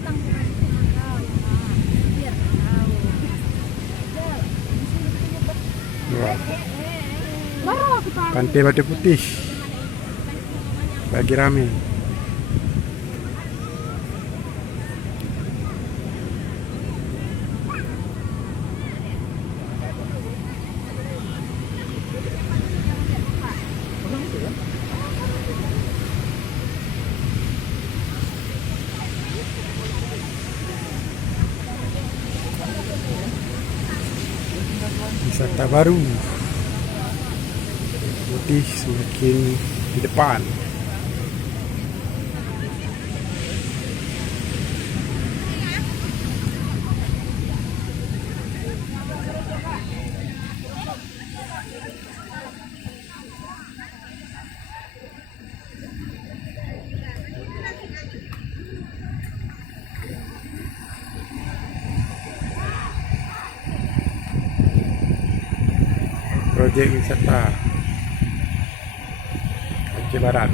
Wah. Pantai Batu Putih lagi rame. Wisata baru putih semakin di depan. Projek wisata Aceh Barat.